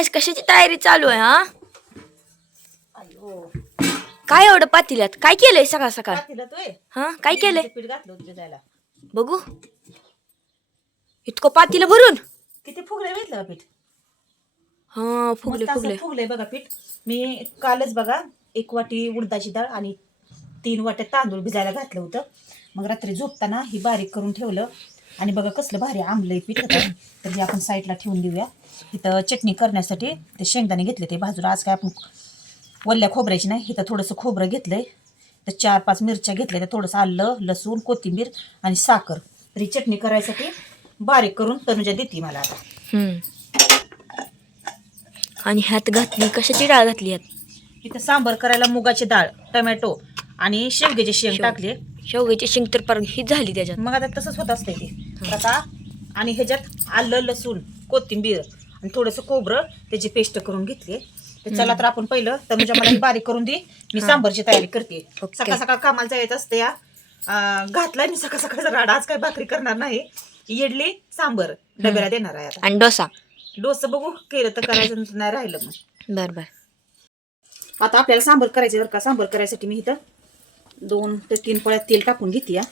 काय कशाची तयारी चालू आहे हा? काय एवढं पातील्यात? काय केलंय सकाळ सकाळ. हा काय केलंय? पीठ घातलं होतं भिजायला बघू. इतकं पातीला भरून? किती फुगले भेटलं पीठ? हा फुगले मस्त असं फुगले. फुगलंय बघा पीठ. मी कालच बघा एक वाटी उडदाची डाळ आणि तीन वाट्या तांदूळ भिजायला घातलं होतं. मग रात्री झोपताना ही बारीक करून ठेवलं. आणि बघा कसलं भारी आंबलंय पीठ तर हे आपण साईडला ठेवून देऊया. इथं चटणी करण्यासाठी ते शेंगदाणे घेतले ते बाजूला आज काय आपण वल्ल्या खोबऱ्याची नाही इथं थोडंसं खोबरं घेतलंय. तर चार पाच मिरच्या घेतल्या तर थोडंसं आलं लसूण कोथिंबीर आणि साखर. तर ही चटणी करायसाठी बारीक करून तनुजा देते मला आता. आणि ह्यात घातली कशाची डाळ घातली यात इथं सांबर करायला मुगाची डाळ टमॅटो आणि शेवग्याची शेंग टाकली शेवग्याची शेंग तर पर ही झाली त्याच्यात. मग आता तसंच होत असते ते. आता आणि ह्याच्यात आलं लसूण कोथिंबीर आणि थोडंसं खोबरं त्याची पेस्ट करून घेतली. तर चला तर आपण पहिलं तर म्हणजे मला ही बारीक करून दे. मी. सांबरची तयारी करते. सकाळ सकाळ कामाला जायचं असते या. घातलाय मी सकाळ सकाळचा राडा आज काय भाकरी करणार नाही. इडली सांबर डब्याला देणार आहे आता. आणि डोसा. डोसं बघू. केलं तर करायचं नाही राहिलं मग. बर बर. आता आपल्याला सांबर करायचं बरं का? सांबर करायसाठी मी इथं दोन ते तीन पळ्या तेल टाकून घेते या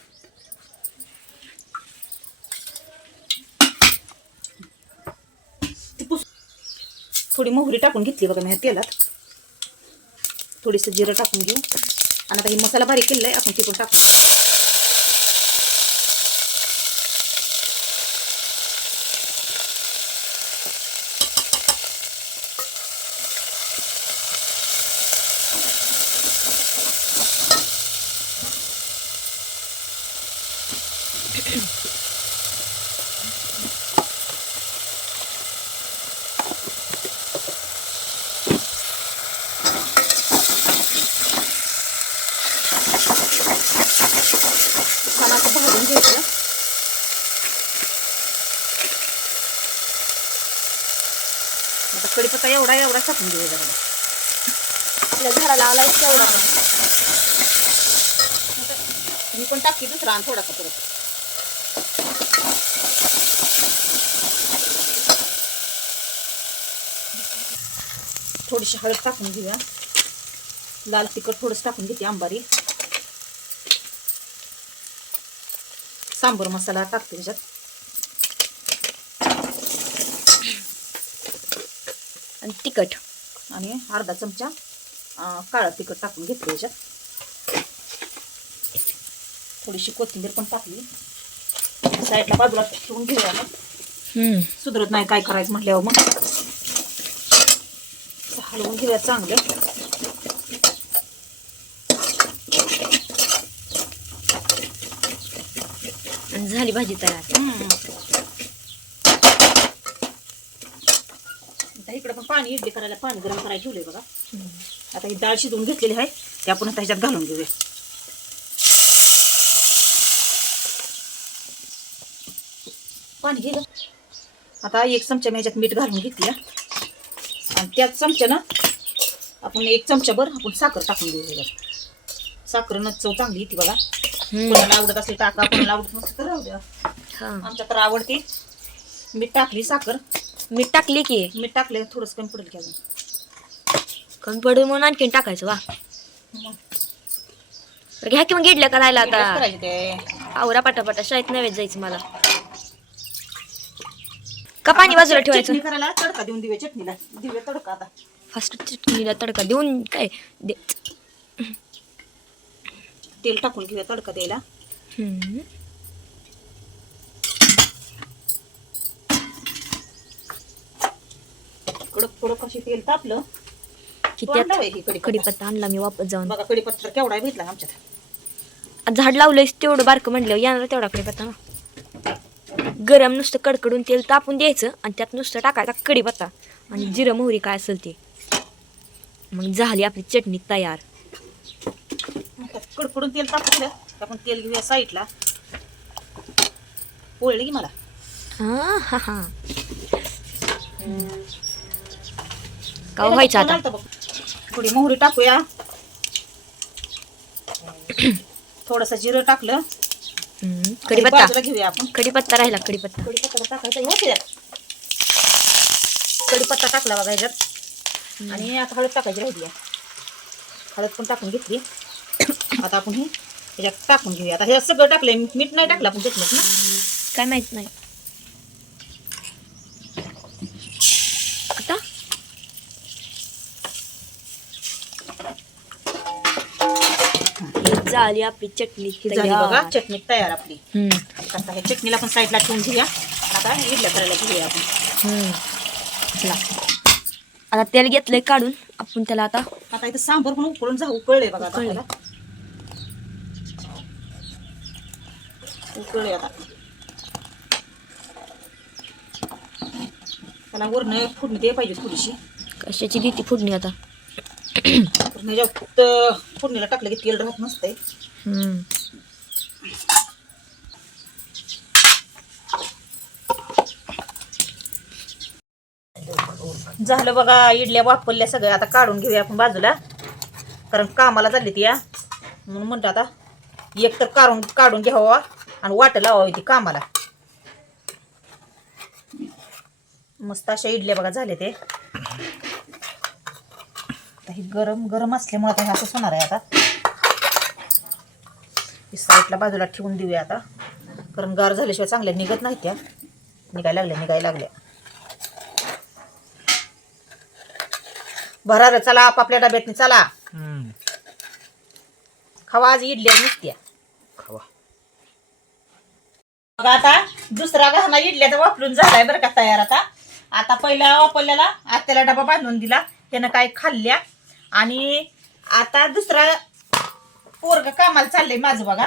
थोडी मोहरी टाकून घेतली बघा मी ह्या तेलात. थोडीसं जिरं टाकून घेऊ. आणि आता ही मसाला बारीक केलेला आहे आपण ती पण टाकू. घ्यायचं आता कडीपत्ता एवढा एवढा टाकून घेऊया जरा. आपल्या झाडाला आला तेवढा मी पण टाकी दुसरा आणि थोडासा परत. थोडीशी हळद टाकून घेऊया. लाल तिखट थोडंसं टाकून घेते आंबारी. सांबर मसाला टाकते त्याच्यात. आणि तिखट आणि अर्धा चमचा काळं तिखट टाकून घेतलं याच्यात. थोडीशी कोथिंबीर पण टाकली. साईडला बाजूला ठेवून घेऊया मग सुधरत नाही काय करायचं म्हटल्यावर मग. हलवून घेऊया चांगलं. झाली भाजी तयार. इकडे आता इकडं पण पाणी इडली करायला पाणी गरम करायला ठेवलंय बघा. आता ही डाळ शिजवून घेतलेली आहे ते आपण आता ह्याच्यात घालून घेऊया. पाणी घे आता एक चमचा मी ह्याच्यात मीठ घालून घेतली आणि त्याच चमच्यानं आपण एक चमचाभर आपण साखर टाकून घेऊ साखर साखरनं चव चांगली येते बघा. कोणाला आवडत असेल टाका कोणाला आवडत नसेल तर राहू द्या. हा. आमच्या तर आवडते. मीठ टाकली साखर. मीठ टाकली की. मीठ टाकले थोडंसं कमी पडेल की अजून. कमी पडून म्हणून आणखीन टाकायचं वा. मग. घ्या की मग गिडल्या करायला आता. करायचे ते. आवरा पटापटा शाळेत नव्हेच जायचं मला. का पाणी बाजूला ठेवायचं? चटणी करायला तडका देऊन देऊया चटणीला. देऊया तडका आता. फास्ट चटणीला तडका देऊन काय? दे तेल टाकून घेऊया तडका द्यायला. कडक कडक अशी तेल तापलं. कडीपत्ता? आणला मी वापस जाऊन. बघा कडीपत्ता केवढा भेटला आमच्यात. झाड लावलंयस तेवढं बारकं म्हणलं येणार तेवढा कडीपत्ता ना. गरम नुसतं कडकडून तेल तापून द्यायचं आणि त्यात नुसतं टाकायचा कडीपत्ता आणि जिरं मोहरी काय असेल ते. मग झाली आपली चटणी तयार. कडकडून तेल तापलं आपण तेल घेऊया साईडला. पोळली की मला. का व्हायचं आता. आता थोडी मोहरी टाकूया. थोडस जिरं टाकलं. हम्म, बाजूला घेऊया आपण. कडीपत्ता राहिला कडीपत्ता कडीपत्ता टाकायचा हे होते त्यात. कढीपत्ता टाकला बघा ह्याच्यात. आणि आता हळद टाकायची राहिली आहे. हळद पण टाकून घेतली. आता आपण हे टाकून घेऊया आता हे सगळं टाकलंय मीठ नाही टाकलं आपण चटणीत ना काय माहीत नाही आता ही झाली आपली चटणी ही झाली तयार. बघा चटणी तयार आपली हम्म, आता ह्या चटणीला पण साईडला ठेवून घेऊया आता इडल्या करायला घेऊया आपण हम्म. चला. आता तेल घेतलंय काढून आपण त्याला आता आता इथं सांबर पण उकळून जा उकळले बघा आता उकळलंय. आपल्याला. उकळले आता त्याला वरण फोडणी दे पाहिजे थोडीशी कशाची देते फोडणी आता जेव्हा फक्त फोडणीला टाकलं की तेल राहत नसतंय. झालं बघा इडल्या वापरल्या सगळ्या आता काढून घेऊया आपण बाजूला कारण कामाला चालली ती या म्हणून म्हणतो आता एक तर काढून काढून घ्यावा आणि वाट लावावी ती कामाला. मस्त अशा इडल्या बघा झाले ते. हे गरम गरम असल्यामुळे आता हे असंच होणार आहे आता. साईडला बाजूला ठेवून देऊया आता. कारण गार झाल्याशिवाय चांगल्या निघत नाहीत त्या. निघायला लागल्या निघायला लागल्या. भरा रे चला आपापल्या डब्यातनी चला. खावा आज इडल्या नुसत्या खावा बघा आता दुसरा गहना इडल्याचा वापरून झालाय बरं का तयार आता. आता पहिला वापरलेला आत्याला डबा बांधून दिला. त्यानं काय खाल्ल्या? आणि आता दुसरा पोरग कामाला चाललंय माझं बघा.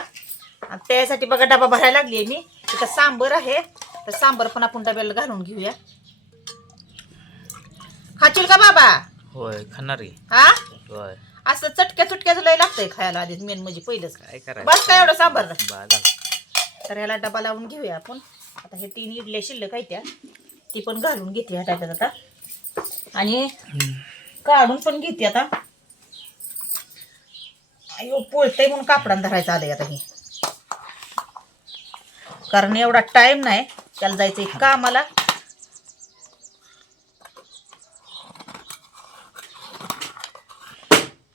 त्यासाठी बघा डबा भरायला लागलीये मी. तिथं सांबर आहे. तर सांबर पण आपण डब्याला घालून घेऊया. खाशील का बाबा? होय खाणार हा? होय. असं चटक्या चुटक्याच लय लागतंय खायला आधी मेन म्हणजे पहिलंच. काय करायचं? बस काय एवढं सांबर तर ह्याला डबा लावून घेऊया आपण. आता हे तीन इडल्या शिल्लक आहेत त्या. ती पण घालून घेते ह्या आता. आणि काढून पण घेते आता. अयो पोळतंय म्हणून कापडान धरायचं आलंय आता हे. कारण एवढा टाइम नाही त्याला जायचंय आम्हाला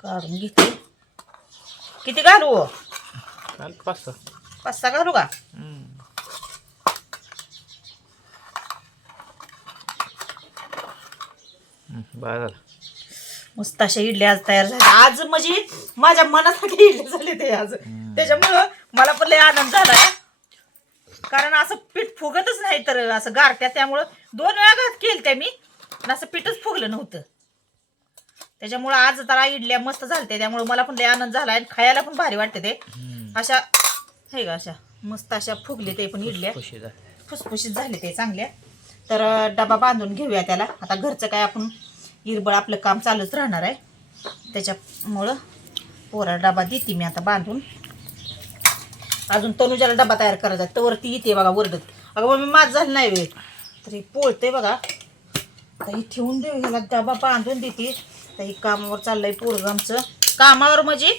काढून घेते. किती घालू? पाच सहा. पाच सहा घालू का हम्म. हम्म, बा झालं. मस्त अशा इडल्या आज तयार झाल्या. आज म्हणजे माझ्या मनासाठी इडल्या झाले ते आज. त्याच्यामुळं मला पण लय आनंद झालाय कारण असं पीठ फुगतच नाही तर असं गारत्या त्यामुळं दोन वेळा घात केलं त्या मी. पण असं पीठच फुगलं नव्हतं. त्याच्यामुळं आज जरा इडल्या मस्त झालत्या. त्यामुळं मला पण लय आनंद झाला आणि खायला पण भारी वाटते ते. अशा हे का अशा? मस्त अशा फुगले ते पण इडल्या. झाली. फुसफुशीत झाले ते चांगल्या. तर डबा बांधून घेऊया त्याला. आता घरचं काय आपण इरबळ आपलं काम चालूच राहणार आहे. त्याच्यामुळं पोरा डबा देते मी आता बांधून. अजून तनुजाला डबा तयार करायचा आहे. तवर ती येते बघा वरडत. अगं मग मी माझ झालं नाही वेळ तरी पोळते बघा. ही ठेवून देऊ ह्याला डबा बांधून देते. तर ही कामावर चाललंय पोरग आमचं. कामावर म्हणजे?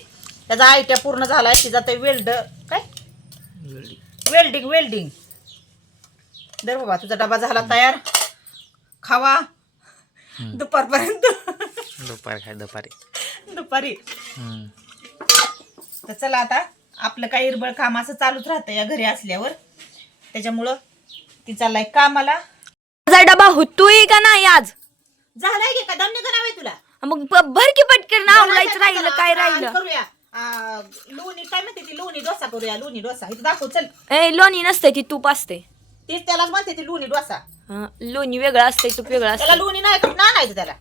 त्याचा आयट्या पूर्ण झालाय. तिचा ते वेल्ड काय. Welding welding. दर बाबा तुझा डबा झाला तयार. खावा. दुपारपर्यंत. दुपारी काय दुपारी. दुपारी. तर चला आता आपलं काही इरबळ काम असं चालूच राहतं या घरी असल्यावर. त्याच्यामुळं ती चाललाय कामाला. माझा डबा होतोय का नाही आज? झालाय की का? दमने करावे तुला? मग भर की पटकन आवडायचं राहिलं काय राहिलं? करूया. आ, लोणी काय म्हणते ती? लोणी डोसा करूया लोणी डोसा. इथं दाखव चल. ए लोणी नसते ती तूप असते. तेच त्यालाच म्हणते ती लोणी डोसा. हं, लोणी वेगळं असते तूप वेगळं त्याला असतं. लोणी नाही कुठं आणायचं त्याला?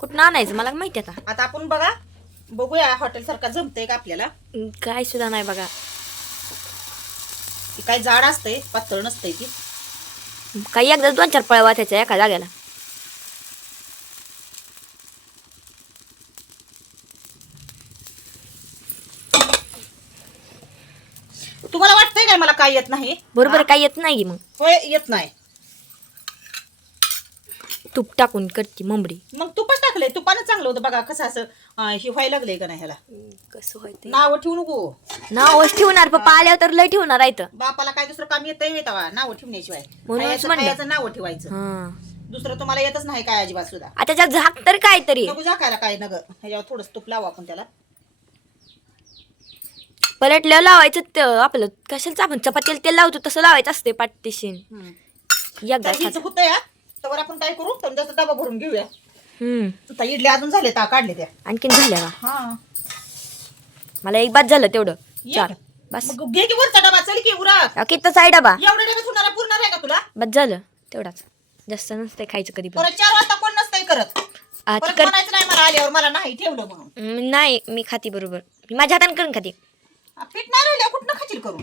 कुठं आणायचं? मला माहिती आता. आता आपण बघा बघूया हॉटेल सारखा जमतंय का आपल्याला? हं, काय सुद्धा नाही बघा. ती काय जाड असते पातळ नसते ती. काही एकदा दोन चार पळवा त्याच्या एका जाग्याला तुम्हाला वाटतंय काय येत नाही? बरोबर काय येत नाही की मग? होय येत नाही. तूप टाकून करते ममडी. मग तुपच टाकलंय. तुपानं चांगलं होतं बघा. कसं असं अं, हे व्हायला लागलंय का नाही ह्याला? कसं व्हायचं नाव ठेवू नको. नावच ठेवणार पप्पा आल्यावर तर लय ठेवणार आहे बापाला काय दुसरं काम येतंय तवा नाव ठेवण्याशिवाय. म्हणूनच खायचं म्हणलं. खायचं नाव ठेवायचं. हा. दुसरं तुम्हाला येतच नाही काय अजिबात सुद्धा. आ, त्याच्यात झाक तर काय तरी? नको झाकायला काय नग. ह्याच्यावर थोडं तूप लावू आपण त्याला. पलटल्यावर लावायचं ते आपलं कशाला आपण चपातीला तेल लावतो तसं लावायचं असते पाठीशीन. हम्म. एकदा तर हिचं होतं या तर आपण काय करू? समजाचा डबा भरून घेऊया. हम्म. आता इडली अजून झाले ता काढले त्या. आणखीन का? हा. मला एक बाद झालं तेवढं. चार? बस. मग घे की वरचा डबा चल की उरा. अहो, कितीच आहे डबा? एवढ्या डब्यात होणारा पुरणार आहे का तुला? बस झालं तेवढाच. जास्त नसतंय खायचं कधी पण. परत चार वाजता कोण नसतंय करत? आ, ती परत कर म्हणायचं नाही मला आल्यावर मला नाही ठेवलं म्हणून. हम्म, नाही मी खाती बरोबर. मी माझ्या हाताने करून खाते. पीठ नाही राहिल्या कुठनं खाशील करून?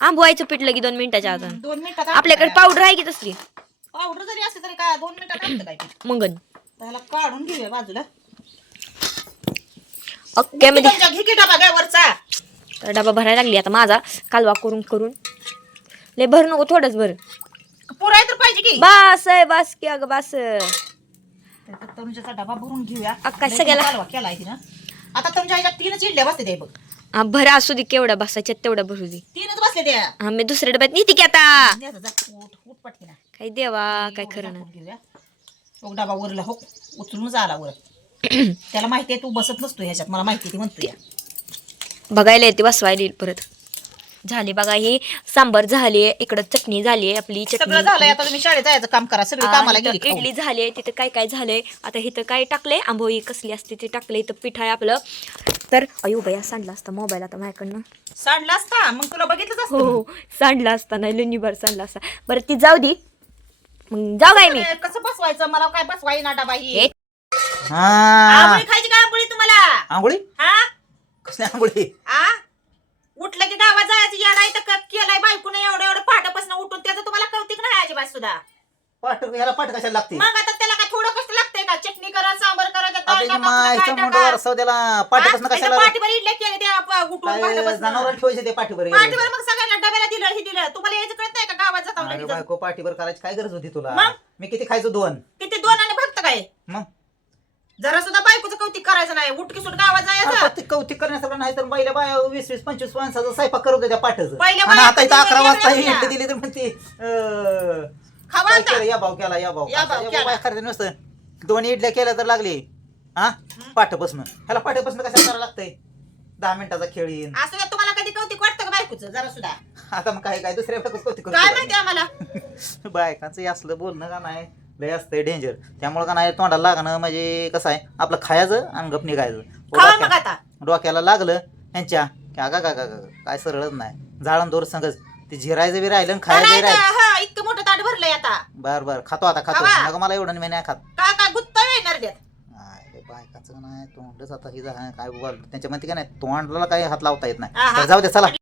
आंबवायचं पिठलं की दोन मिनिटाच्या आत दोन मिनिटात आपल्याकडे पावडर आहे की तसली? पावडर जरी असली तरी काय दोन मिनिटात आणतं काय पीठ? मंगन. त्याला काढून घेऊया बाजूला. ओके मध्ये तुमच्या घे की डबा काय वरचा. तर डबा भरायला लागली आता माझा कालवा करून करून. लय भर नको थोडंच भर. पुराय तर पाहिजे की. बास आहे बास की अगं बास. तर तुमच्याचा डबा भरून घेऊया. अक्का लय सगळ्याला- कालवा केलाय तिनं. आता तुमच्या ह्याच्यात तीनच इडल्या बसते बघ. हा, भरा असू दे केवढा बसायच्यात तेवढा भरू दे. तीनच बसले त्या हा मी दुसऱ्या डब्यात नेते की आता? दे आता, जा, उठ उठ पटकीना. काय देवा काय खरं तो डबा वरला हो उचलून झाला वर. त्याला माहिती आहे तू बसत नसतो ह्याच्यात मला माहिती आहे ती म्हणतो या बघायला येते बसवायला येईल परत. झाली. बघा ही सांबर झाली इकडं चटणी झाली आपली सगळं चटणी झालंय. आता तुम्ही शाळेत जायचं काम करा. सगळी कामाला गेली खाऊन. इडली झाली तिथं काय काय झालंय? आता इथं काय टाकलंय? आंबोळी कसली असते ते टाकलंय. इथं पीठ आहे आपलं. तर अयो बया सांडला असता मोबाईल आता माझ्याकडनं. सांडला असता? मग तुला बघितलंच हो असतं. हो सांडला असता नाही लुनीभर सांडला असता. बरं ती जाऊ दे. मग जाऊ काय मी? अरे, कसं बसवायचं? मला काय बसवाय ना डबा ही. हे. हा. आंबोळी खायची का आंबोळी तुम्हाला? आंघोळी? हा? कसली आंघोळी? आ? उठलं की गावात जायचं याडाय तर केलाय बायकोनं एवढं एवढं पहाटापासून उठून त्याचं तुम्हाला कौतिक नाही अजिबात सुद्धा. पाठ ह्याला पाठ कशाला लागते? मग आता त्याला काय थोडं कष्ट लागतंय का? चटणी करा सांबर करा त्यात काय टाका. त्याला. पाठीपासून? कशाला पाठीवर इडल्या त्या उठून ठेवायचे ते पाठीवर पाठीवर मग सगळ्यांना डब्याला दिलं हे दिलं. तुम्हाला यायचं कळत नाही का गावात जाता अरे लगेच? बायको पाठीवर करायची काय गरज होती तुला? मग? मी किती खायचो दोन. किती दोन आणि भक्त काय? मग? जरा सुद्धा बायकोचं कौतिक करायचं नाही. उठकी सुट गावात जायचं. अरे, ते कौतिक करण्यासारखं नाही तर पहिल्या बाया वीस वीस पंचवीस माणसाचा स्वयंपाक करत होत्या पाठच पहिल्या आणि बाया आता इथं अकरा वाजता वेगळ्या. हिंट दिली तर म्हणते अं, खावा काय आता. केलं या भाऊ केला या भाऊ या भाऊ केला. करते नुसतं. दोन इडल्या केल्या तर लागली. हा? पाठपासून. ह्याला पाठपासून कशाला करायला लागतंय? दहा मिनिटाचा खेळ येईन. असं काय तुम्हाला कधी कौतिक वाटतं का बायकोचं? जरा सुद्धा. आता मग काय काय दुसऱ्या बायकोच कौतुक काय करतो माहिती आम्हाला? बायकांचं हे असलं बोलणं का नाही? लय असतंय डेंजर त्यामुळे का नाही तोंडाला लागणं म्हणजे कसं आहे आपलं खायचं आणि गप निघायचं. खावा मग डोक्या- आता. डोक्याला लागलं यांच्या की का का काय सरळच नाही. जाळण दोर संगच. ते झिरायचं बी राहिलं आणि खायचं बी राहिलं. हा इतकं मोठं ताट भरलंय आता. बर बर खातो आता खातो. खावा. नका मला एवढं मी नाही खात. काय काय गुत्ता येणार द्यात काय बायकाचं नाही तोंडच आता हिचं आहे, काय बोल त्यांच्या म्हणते का नाही तोंडाला काही हात लावता येत नाही. हा, हा. तर जाऊ दे चला.